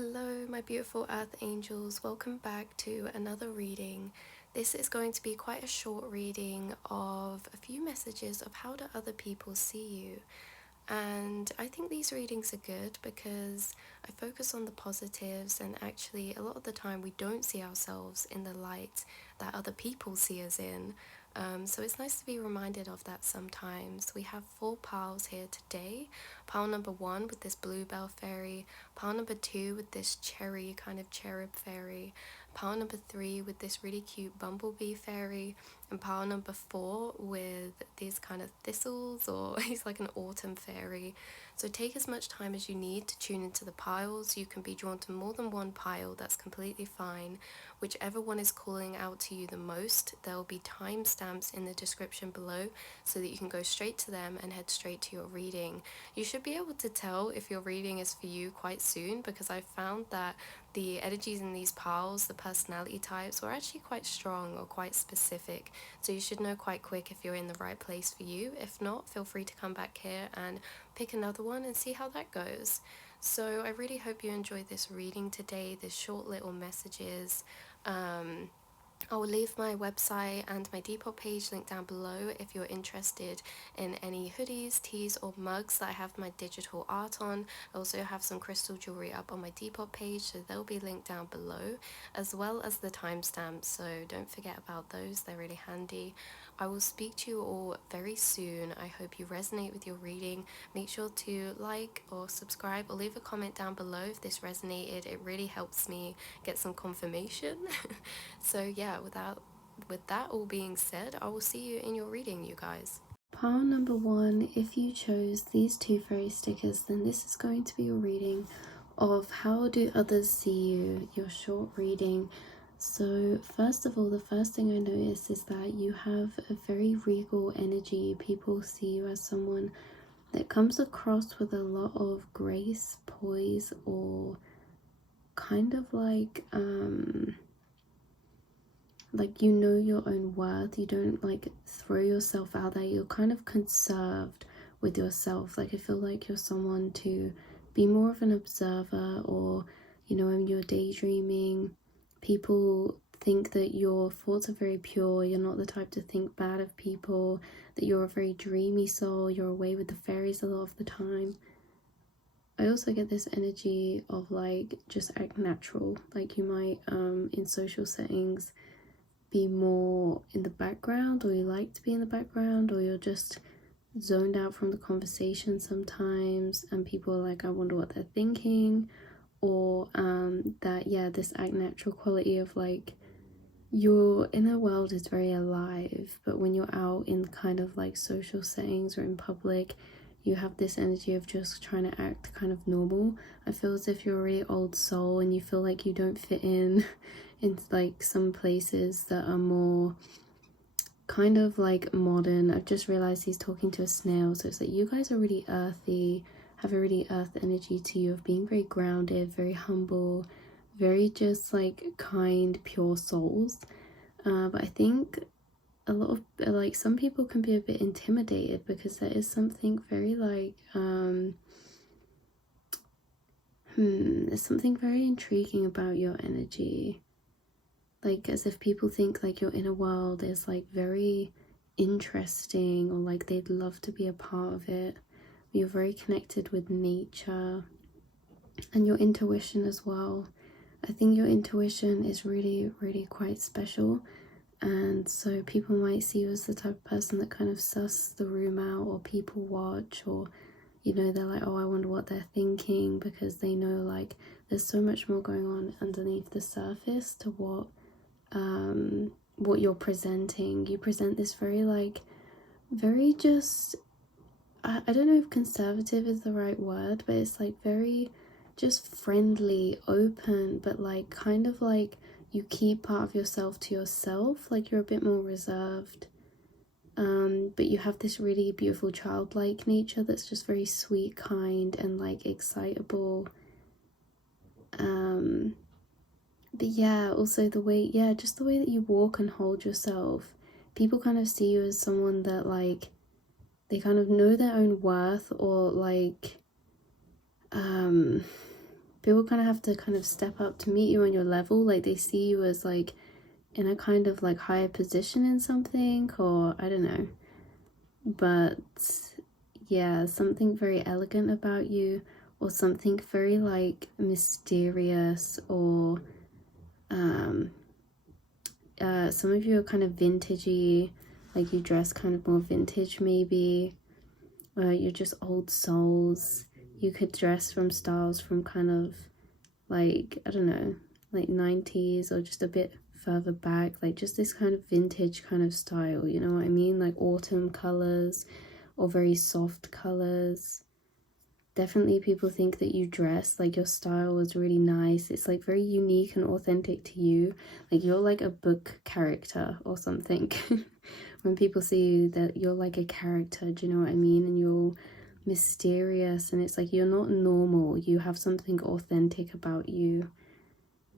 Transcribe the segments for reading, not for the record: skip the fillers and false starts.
Hello, my beautiful earth angels. Welcome back to another reading. This is going to be quite a short reading of a few messages of how do other people see you. And I think these readings are good because I focus on the positives, and actually, a lot of the time, we don't see ourselves in the light that other people see us in. So it's nice to be reminded of that sometimes. We have four piles here today. Pile number one with this bluebell fairy, pile number two with this cherry kind of cherub fairy, pile number three with this really cute bumblebee fairy, and pile number four with these kind of thistles, or he's like an autumn fairy. So take as much time as you need to tune into the piles. You can be drawn to more than one pile, that's completely fine. Whichever one is calling out to you the most, there will be timestamps in the description below so that you can go straight to them and head straight to your reading. You should be able to tell if your reading is for you quite soon, because I found that the energies in these piles, the personality types, were actually quite strong or quite specific. So you should know quite quick if you're in the right place for you. If not, feel free to come back here and pick another one and see how that goes. So I really hope you enjoyed this reading today, this short little messages. I will leave my website and my Depop page linked down below if you're interested in any hoodies, tees, or mugs that I have my digital art on. I also have some crystal jewelry up on my Depop page, so they'll be linked down below, as well as the timestamps, so don't forget about those, they're really handy. I will speak to you all very soon. I hope you resonate with your reading. Make sure to like or subscribe or leave a comment down below if this resonated. It really helps me get some confirmation. So yeah, with that all being said, I will see you in your reading, you guys. Pile number one, if you chose these two fairy stickers, then this is going to be your reading of how do others see you, your short reading. So first of all, the first thing I noticed is that you have a very regal energy. People see you as someone that comes across with a lot of grace, poise, or kind of like you know your own worth. You don't like throw yourself out there. You're kind of conserved with yourself. Like I feel like you're someone to be more of an observer, or when you're daydreaming, people think that your thoughts are very pure. You're not the type to think bad of people, that you're a very dreamy soul. You're away with the fairies a lot of the time. I also get this energy of like just act natural. Like you might in social settings be more in the background, or you like to be in the background, or you're just zoned out from the conversation sometimes, and people are like, I wonder what they're thinking. Or this act natural quality of like your inner world is very alive, but when you're out in kind of like social settings or in public, you have this energy of just trying to act kind of normal. I feel as if you're a really old soul and you feel like you don't fit in like some places that are more kind of like modern. I've just realized he's talking to a snail, so it's like you guys are really earthy, have a really earth energy to you of being very grounded, very humble, very just like kind, pure souls. But I think a lot of like some people can be a bit intimidated because there is something very like there's something very intriguing about your energy. Like as if people think like your inner world is like very interesting, or like they'd love to be a part of it. You're very connected with nature and your intuition as well. I think your intuition is really, really quite special. And so people might see you as the type of person that kind of suss the room out, or people watch, or they're like, oh, I wonder what they're thinking, because they know like there's so much more going on underneath the surface to what you're presenting. You present this very like very just I don't know if conservative is the right word, but it's like very just friendly, open, but like kind of like you keep part of yourself to yourself. Like you're a bit more reserved, but you have this really beautiful childlike nature that's just very sweet, kind, and like excitable. But yeah, also the way, just the way that you walk and hold yourself. People kind of see you as someone that like they kind of know their own worth, or like people kind of have to kind of step up to meet you on your level. Like they see you as like in a kind of like higher position in something, or I don't know. But yeah, something very elegant about you, or something very like mysterious, or some of you are kind of vintagey, like you dress kind of more vintage maybe. You're just old souls. You could dress from styles from kind of like, I don't know, like 90s or just a bit further back, like just this kind of vintage kind of style, you know what I mean? Like autumn colors or very soft colors. Definitely people think that you dress like your style was really nice. It's like very unique and authentic to you. Like you're like a book character or something. When people see you, that you're like a character, do you know what I mean? And you're mysterious, and it's like you're not normal. You have something authentic about you.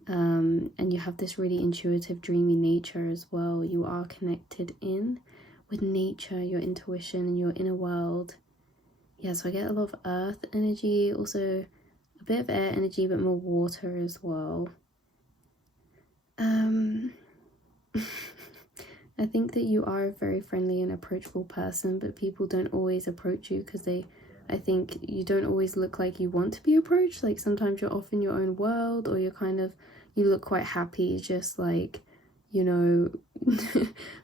And you have this really intuitive, dreamy nature as well. You are connected in with nature, your intuition, and your inner world. Yeah, so I get a lot of earth energy, also a bit of air energy, but more water as well. I think that you are a very friendly and approachable person, but people don't always approach you because I think you don't always look like you want to be approached. Like sometimes you're off in your own world, or you look quite happy just like, you know,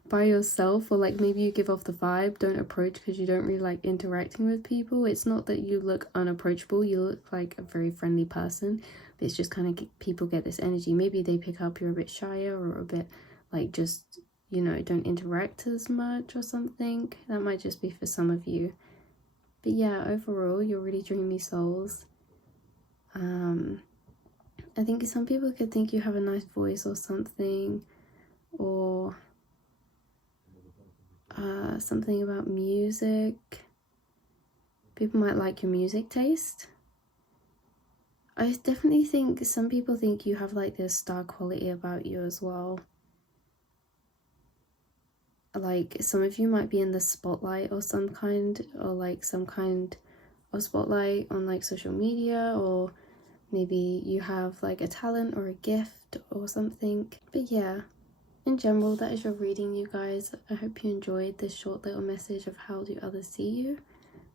by yourself, or like maybe you give off the vibe, don't approach because you don't really like interacting with people. It's not that you look unapproachable, you look like a very friendly person, but it's just kind of people get this energy. Maybe they pick up you're a bit shyer or a bit like just, you know, don't interact as much or something. That might just be for some of you. But yeah, overall, you're really dreamy souls. I think some people could think you have a nice voice or something, or something about music. People might like your music taste. I definitely think some people think you have like this star quality about you as well. Like some of you might be in the spotlight or some kind, or like some kind of spotlight on like social media, or maybe you have like a talent or a gift or something. But yeah, in general, that is your reading, you guys. I hope you enjoyed this short little message of how do others see you,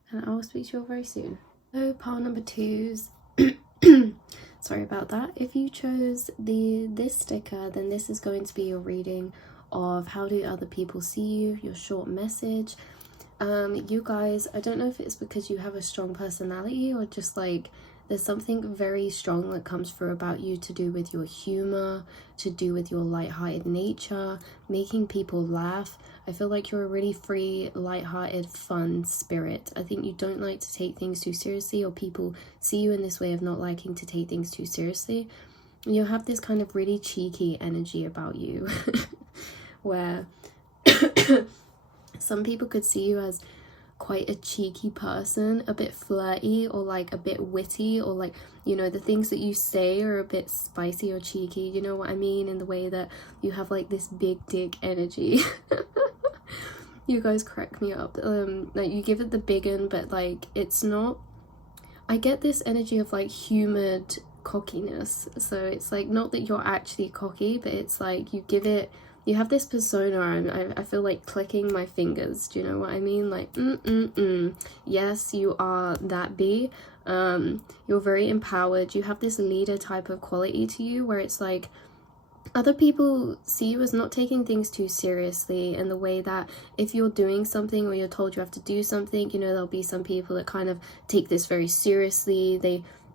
and I will speak to you all very soon. So pile number 2s. Sorry about that. If you chose this sticker, then this is going to be your reading of how do other people see you, your short message. You guys, I don't know if it's because you have a strong personality or just like there's something very strong that comes through about you, to do with your humor, to do with your light-hearted nature, making people laugh. I feel like you're a really free, light-hearted, fun spirit. I think you don't like to take things too seriously, or people see you in this way of not liking to take things too seriously. You have this kind of really cheeky energy about you where some people could see you as quite a cheeky person, a bit flirty, or like a bit witty, or like, you know, the things that you say are a bit spicy or cheeky, you know what I mean, in the way that you have like this big dick energy. You guys crack me up. Like you give it the big one, but like it's not, I get this energy of like humoured cockiness. So it's like not that you're actually cocky, but it's like you give it, you have this persona, and I feel like clicking my fingers, do you know what I mean? Like yes, you are that bee. You're very empowered. You have this leader type of quality to you, where it's like other people see you as not taking things too seriously, in the way that if you're doing something or you're told you have to do something, you know, there'll be some people that kind of take this very seriously.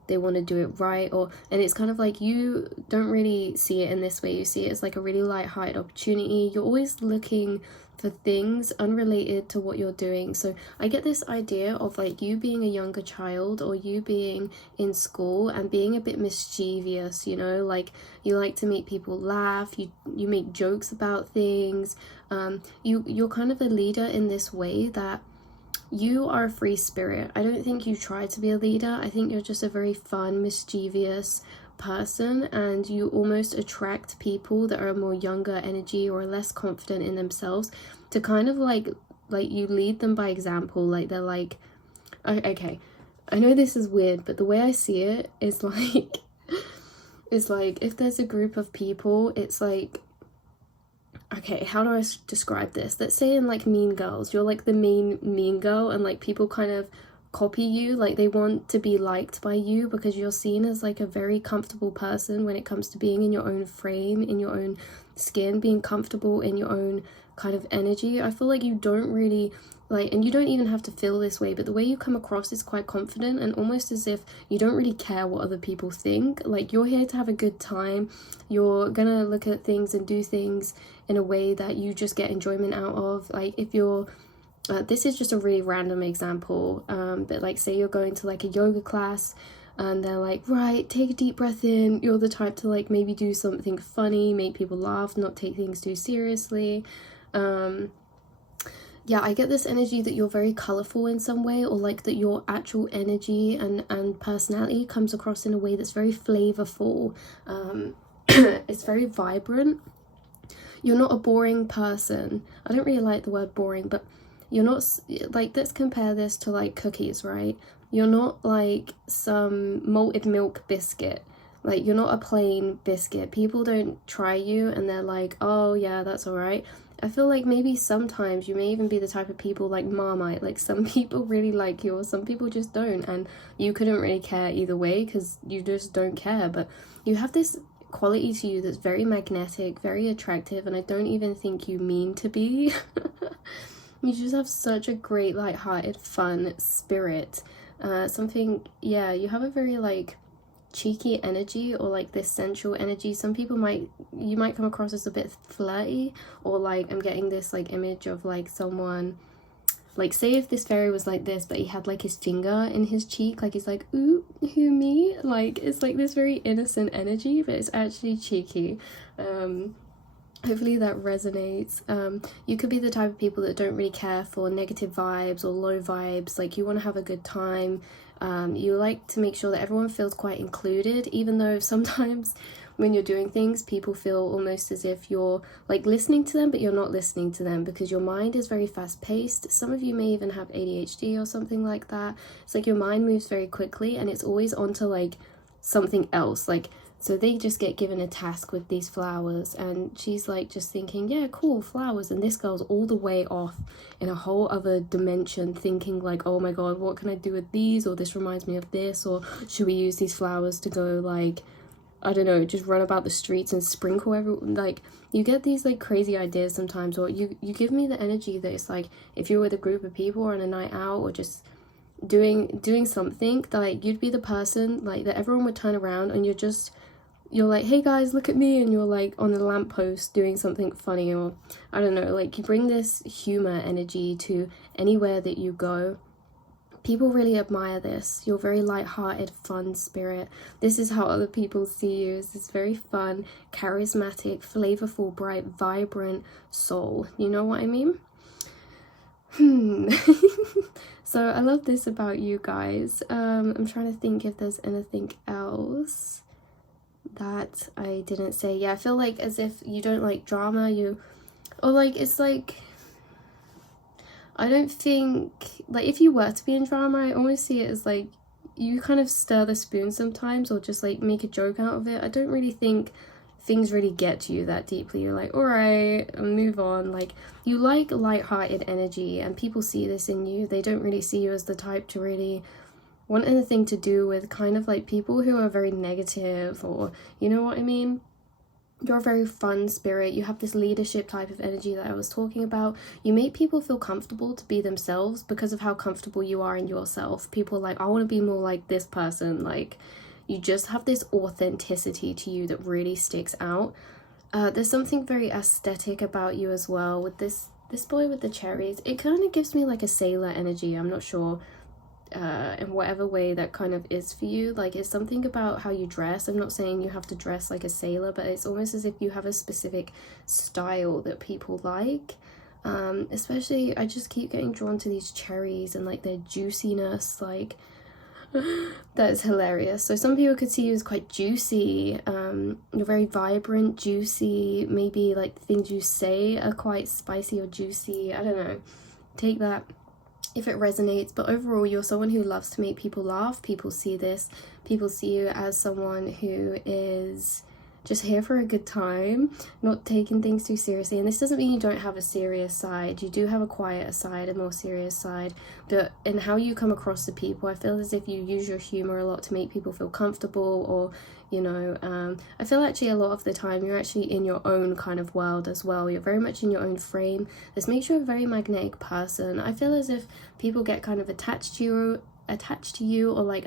They want to do it right, and it's kind of like you don't really see it in this way. You see it as like a really light-hearted opportunity. You're always looking for things unrelated to what you're doing. So I get this idea of like you being a younger child, or you being in school and being a bit mischievous, you know, like you like to make people laugh, you make jokes about things. You're kind of a leader in this way, that you are a free spirit. I don't think you try to be a leader. I think you're just a very fun, mischievous person, and you almost attract people that are more younger energy or less confident in themselves, to kind of like you lead them by example. Like they're like, okay, I know this is weird, but the way I see it is like It's like, if there's a group of people, it's like, okay, how do I describe this? Let's say in like Mean Girls, you're like the main mean girl, and like people kind of copy you, like they want to be liked by you because you're seen as like a very comfortable person when it comes to being in your own frame, in your own skin, being comfortable in your own kind of energy. I feel like you don't really like, and you don't even have to feel this way, but the way you come across is quite confident and almost as if you don't really care what other people think. Like, you're here to have a good time, you're gonna look at things and do things in a way that you just get enjoyment out of. Like, if you're this is just a really random example, but like, say you're going to like a yoga class and they're like, right, take a deep breath in. You're the type to like maybe do something funny, make people laugh, not take things too seriously. Yeah, I get this energy that you're very colorful in some way, or like that your actual energy and personality comes across in a way that's very flavorful. It's very vibrant. You're not a boring person. I don't really like the word boring, but you're not like, let's compare this to like cookies, right? You're not like some malted milk biscuit. Like, you're not a plain biscuit. People don't try you and they're like, oh yeah, that's all right. I feel like maybe sometimes you may even be the type of people like Marmite. Like, some people really like you, or some people just don't, and you couldn't really care either way because you just don't care. But you have this quality to you that's very magnetic, very attractive, and I don't even think you mean to be. You just have such a great, light-hearted, fun spirit. Yeah, you have a very like cheeky energy, or like this sensual energy. Some people you might come across as a bit flirty, or like, I'm getting this like image of like someone, like, say if this fairy was like this but he had like his finger in his cheek, like he's like, ooh, who, me? Like, it's like this very innocent energy, but it's actually cheeky. Hopefully that resonates. You could be the type of people that don't really care for negative vibes or low vibes. Like, you want to have a good time. You like to make sure that everyone feels quite included, even though sometimes when you're doing things, people feel almost as if you're like listening to them, but you're not listening to them because your mind is very fast paced. Some of you may even have ADHD or something like that. It's like your mind moves very quickly and it's always onto like something else. Like, so they just get given a task with these flowers, and she's like just thinking, yeah, cool, flowers, and this girl's all the way off in a whole other dimension thinking like, oh my god, what can I do with these, or this reminds me of this, or should we use these flowers to go like, I don't know, just run about the streets and sprinkle everyone. Like, you get these like crazy ideas sometimes, or you give me the energy that it's like, if you're with a group of people or on a night out or just doing something, that like you'd be the person like that everyone would turn around and you're like, hey guys, look at me, and you're like on a lamppost doing something funny, or I don't know, like you bring this humor energy to anywhere that you go. People really admire this. You're very light-hearted, fun spirit. This is how other people see you, as this very fun, charismatic, flavorful, bright, vibrant soul. You know what I mean? So I love this about you guys. I'm trying to think if there's anything else that I didn't say. Yeah, I feel like as if you don't like drama, or like, it's like, I don't think, like, if you were to be in drama, I almost see it as like, you kind of stir the spoon sometimes, or just like make a joke out of it. I don't really think things really get to you that deeply. You're like, alright, move on. Like, you like light-hearted energy, and people see this in you. They don't really see you as the type to really want anything to do with kind of like people who are very negative, or you know what I mean. You're a very fun spirit. You have this leadership type of energy that I was talking about. You make people feel comfortable to be themselves because of how comfortable you are in yourself. People are like, I want to be more like this person. Like, you just have this authenticity to you that really sticks out. There's something very aesthetic about you as well with this boy with the cherries. It kind of gives me like a sailor energy. I'm not sure in whatever way that kind of is for you. Like, it's something about how you dress. I'm not saying you have to dress like a sailor, but it's almost as if you have a specific style that people like. Especially, I just keep getting drawn to these cherries and like their juiciness. Like, that is hilarious. So some people could see you as quite juicy. You're very vibrant, juicy. Maybe like the things you say are quite spicy or juicy. I don't know, take that if it resonates. But overall, you're someone who loves to make people laugh. People see this, people see you as someone who is just here for a good time, not taking things too seriously. And this doesn't mean you don't have a serious side. You do have a quieter side, a more serious side. But in how you come across to people, I feel as if you use your humor a lot to make people feel comfortable, or I feel actually a lot of the time you're actually in your own kind of world as well. You're very much in your own frame. This makes you a very magnetic person. I feel as if people get kind of attached to you, or like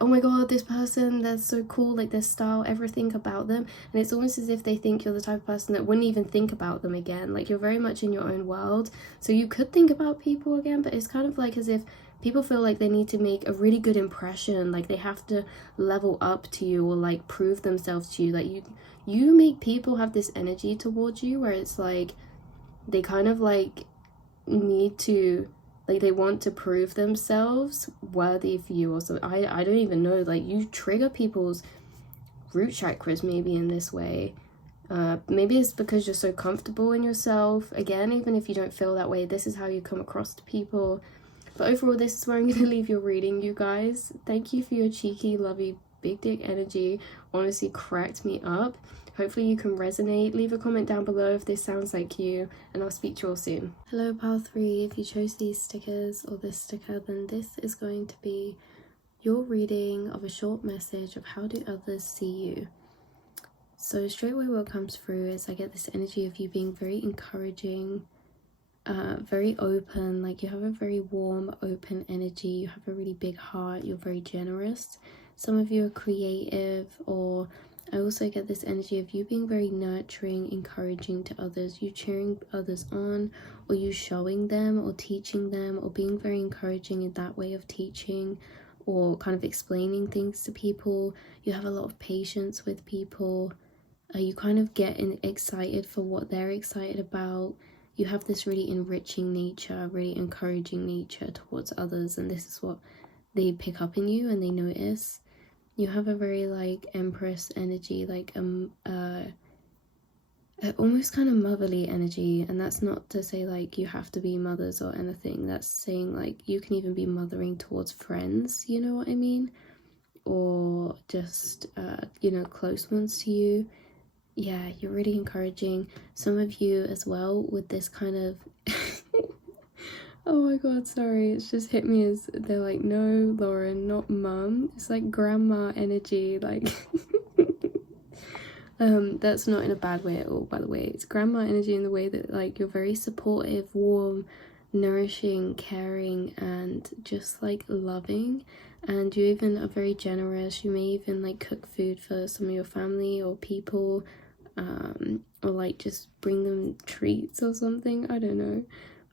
oh my god, this person, they're so cool, like their style, everything about them, and it's almost as if they think you're the type of person that wouldn't even think about them again. Like, you're very much in your own world, so you could think about people again, but it's kind of like as if people feel like they need to make a really good impression, like they have to level up to you, or like prove themselves to you. Like, you make people have this energy towards you where it's like they kind of like need to, like, they want to prove themselves worthy for you. Also, I don't even know, like, you trigger people's root chakras maybe in this way. Maybe it's because you're so comfortable in yourself. Again, even if you don't feel that way, this is how you come across to people. But overall, this is where I'm going to leave your reading, you guys. Thank you for your cheeky, lovey, big dick energy. Honestly cracked me up. Hopefully you can resonate. Leave a comment down below if this sounds like you, and I'll speak to you all soon. Hello, pile 3. If you chose these stickers or this sticker, then this is going to be your reading of a short message of how do others see you. So straight away what comes through is I get this energy of you being very encouraging, very open. Like, you have a very warm, open energy. You have a really big heart. You're very generous. Some of you are creative, or I also get this energy of you being very nurturing, encouraging to others, you cheering others on, or you showing them or teaching them, or being very encouraging in that way of teaching or kind of explaining things to people. You have a lot of patience with people. You kind of get excited for what they're excited about. You have this really enriching nature, really encouraging nature towards others, and this is what they pick up in you and they notice. You have a very like empress energy, like almost kind of motherly energy, and that's not to say like you have to be mothers or anything. That's saying like you can even be mothering towards friends, you know what I mean, or just close ones to you. Yeah, you're really encouraging. Some of you as well with this kind of oh my god, sorry, it's just hit me as they're like, no, Lauren, not mum. It's like grandma energy, like that's not in a bad way at all, by the way. It's grandma energy in the way that like you're very supportive, warm, nourishing, caring, and just like loving. And you even are very generous. You may even like cook food for some of your family or people, or like just bring them treats or something, I don't know.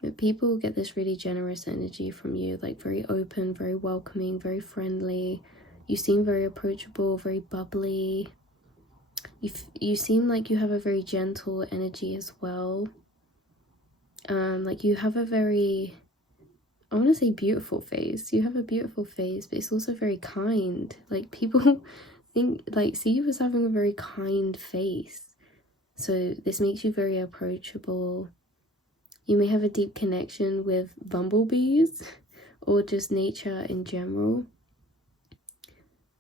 But people get this really generous energy from you, like very open, very welcoming, very friendly. You seem very approachable, very bubbly. You seem like you have a very gentle energy as well. Like you have a very, I want to say beautiful face. You have a beautiful face, but it's also very kind. Like people see you as having a very kind face. So this makes you very approachable. You may have a deep connection with bumblebees or just nature in general.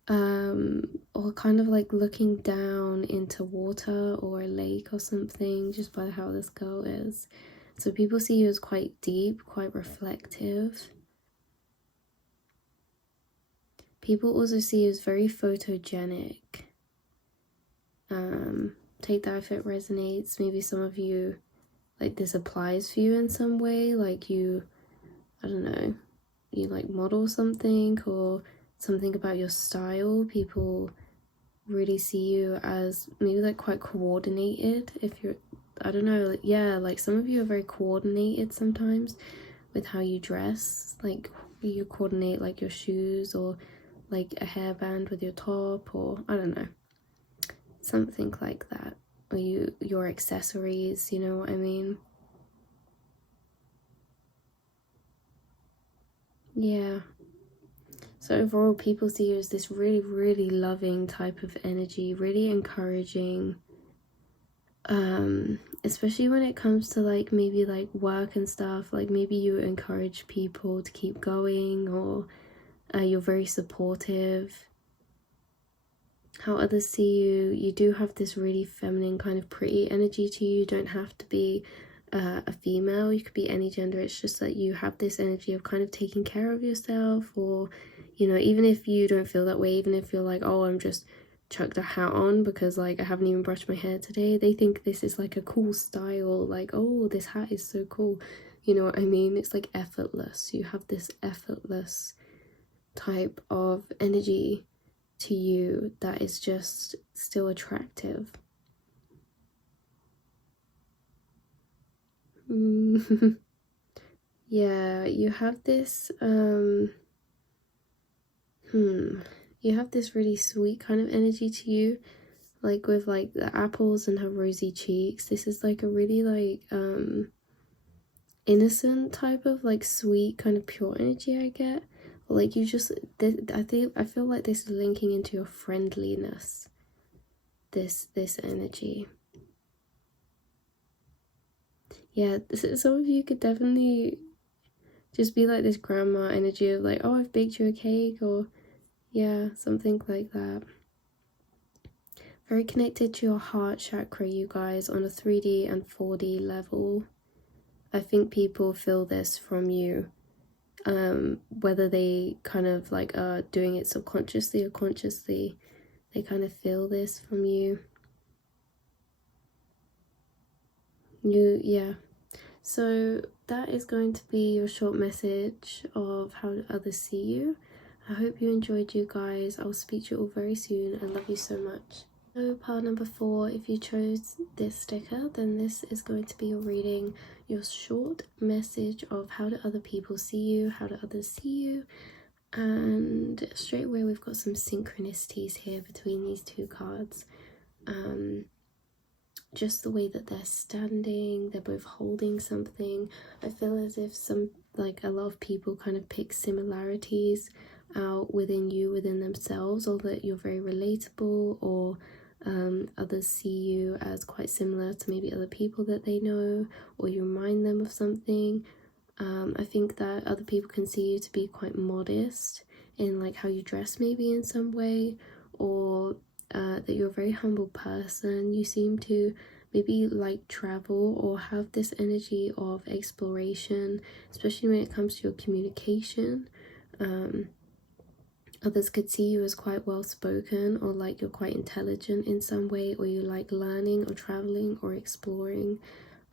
Or kind of like looking down into water or a lake or something, just by how this girl is. So people see you as quite deep, quite reflective. People also see you as very photogenic. Take that if it resonates. Maybe some of you, like this applies for you in some way, like you, I don't know, you like model something or something about your style. People really see you as maybe like quite coordinated. If you're, I don't know, like, yeah, like some of you are very coordinated sometimes with how you dress. Like you coordinate like your shoes or like a hairband with your top, or I don't know, something like that. Or your accessories, you know what I mean? Yeah. So overall, people see you as this really, really loving type of energy, really encouraging. especially when it comes to like maybe like work and stuff, like maybe you encourage people to keep going, or you're very supportive. How others see you, you do have this really feminine kind of pretty energy to you. You don't have to be a female, you could be any gender. It's just that you have this energy of kind of taking care of yourself, or you know, even if you don't feel that way, even if you're like, oh, I'm just chucked a hat on because like I haven't even brushed my hair today, they think this is like a cool style, like, oh, this hat is so cool, you know what I mean? It's like effortless. You have this effortless type of energy to you that is just still attractive. Yeah, you have this you have this really sweet kind of energy to you, like with like the apples and her rosy cheeks. This is like a really like innocent type of like sweet kind of pure energy I get. Like you just I feel like this is linking into your friendliness, this energy. Yeah, some of you could definitely just be like this grandma energy of like, oh, I've baked you a cake, or yeah, something like that. Very connected to your heart chakra, you guys, on a 3D and 4D level. I think people feel this from you, whether they kind of like are doing it subconsciously or consciously, they kind of feel this from you. Yeah. So that is going to be your short message of how others see you. I hope you enjoyed, you guys. I'll speak to you all very soon. I love you so much. So part number 4, if you chose this sticker, then this is going to be your reading, your short message of how do other people see you, how do others see you. And straight away we've got some synchronicities here between these two cards. Just the way that they're standing, they're both holding something. I feel as if a lot of people kind of pick similarities out within you, within themselves, or that you're very relatable, or others see you as quite similar to maybe other people that they know, or you remind them of something. I think that other people can see you to be quite modest in like how you dress maybe in some way, or that you're a very humble person. You seem to maybe like travel or have this energy of exploration, especially when it comes to your communication. Others could see you as quite well spoken, or like you're quite intelligent in some way, or you like learning or traveling or exploring.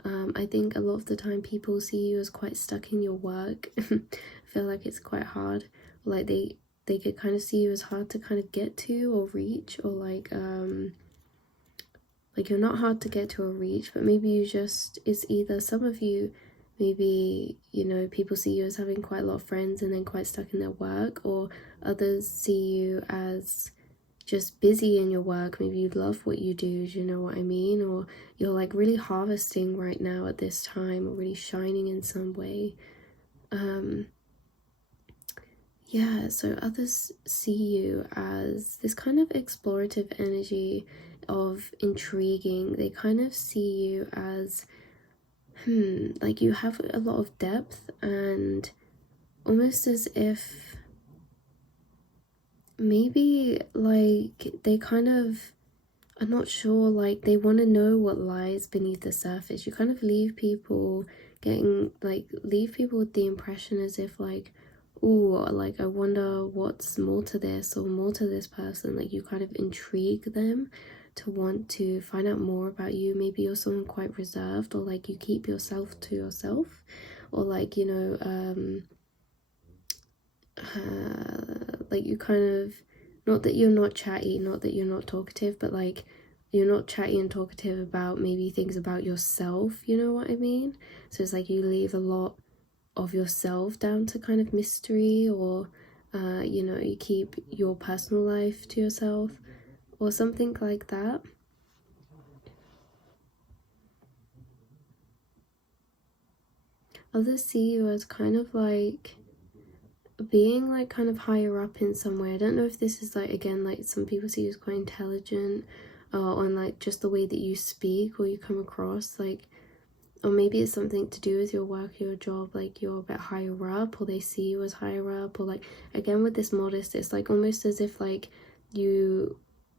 I think a lot of the time people see you as quite stuck in your work. I feel like it's quite hard. Like they could kind of see you as hard to kind of get to or reach, or like you're not hard to get to or reach, but maybe you just, it's either some of you, maybe, you know, people see you as having quite a lot of friends and then quite stuck in their work, or others see you as just busy in your work. Maybe you love what you do, do you know what I mean? Or you're like really harvesting right now at this time, or really shining in some way. Yeah, so others see you as this kind of explorative energy of intriguing. They kind of see you as like you have a lot of depth, and almost as if maybe like they kind of are not sure, like they want to know what lies beneath the surface. You kind of leave people with the impression as if like, oh, like I wonder what's more to this or more to this person. Like you kind of intrigue them to want to find out more about you. Maybe you're someone quite reserved, or like you keep yourself to yourself, or like, you know, like you kind of, not that you're not chatty, not that you're not talkative, but like you're not chatty and talkative about maybe things about yourself, you know what I mean? So it's like you leave a lot of yourself down to kind of mystery, or you know, you keep your personal life to yourself, or something like that. Others see you as kind of like being like kind of higher up in some way. I don't know if this is like, again, like some people see you as quite intelligent, on like just the way that you speak or you come across, like, or maybe it's something to do with your work, your job, like you're a bit higher up, or they see you as higher up, or like, again with this modest, it's like almost as if like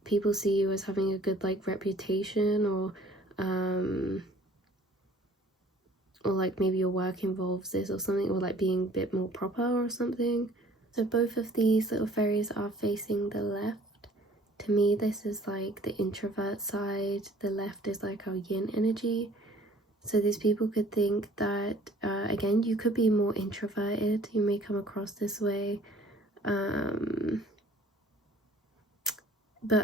people see you as having a good like reputation, or like maybe your work involves this or something, or like being a bit more proper or something. So both of these little fairies are facing the left. To me, this is like the introvert side, the left is like our yin energy. So these people could think that, again, you could be more introverted, you may come across this way. But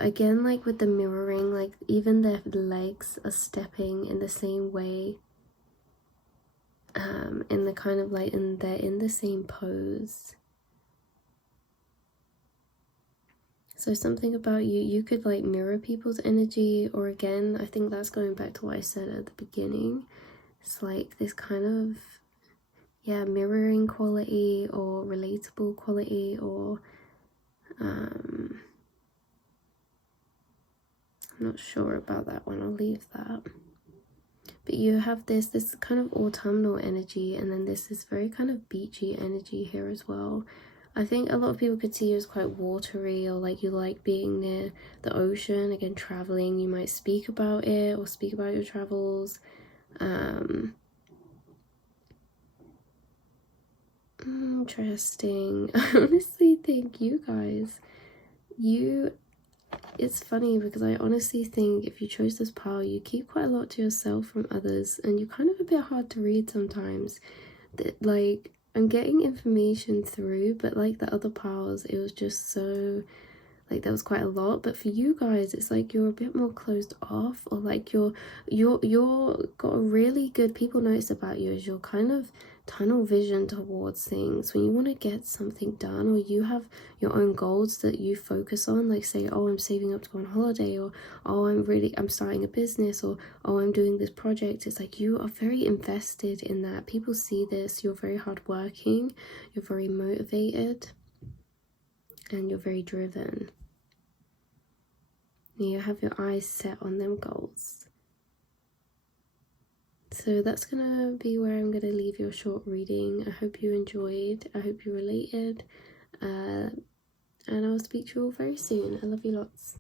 again, like with the mirroring, like even their legs are stepping in the same way, in the kind of like, and they're in the same pose. So something about you could like mirror people's energy, or again, I think that's going back to what I said at the beginning. It's like this kind of, yeah, mirroring quality or relatable quality, or I'm not sure about that one, I'll leave that. But you have this kind of autumnal energy, and then this is very kind of beachy energy here as well. I think a lot of people could see you as quite watery, or like you like being near the ocean. Again, traveling, you might speak about it or speak about your travels. Interesting. I honestly think you guys, it's funny because I honestly think if you chose this pile, you keep quite a lot to yourself from others, and you're kind of a bit hard to read sometimes. That, like, I'm getting information through, but like the other piles, it was just so, like, there was quite a lot. But for you guys, it's like you're a bit more closed off, or like you're got a really good, people notice about you is you're kind of tunnel vision towards things when you want to get something done, or you have your own goals that you focus on, like say, oh, I'm saving up to go on holiday, or oh, I'm starting a business, or oh, I'm doing this project. It's like you are very invested in that. People see this, you're very hardworking, you're very motivated, and you're very driven. You have your eyes set on them goals. So that's gonna be where I'm gonna leave your short reading. I hope you enjoyed, I hope you related, and I'll speak to you all very soon. I love you lots.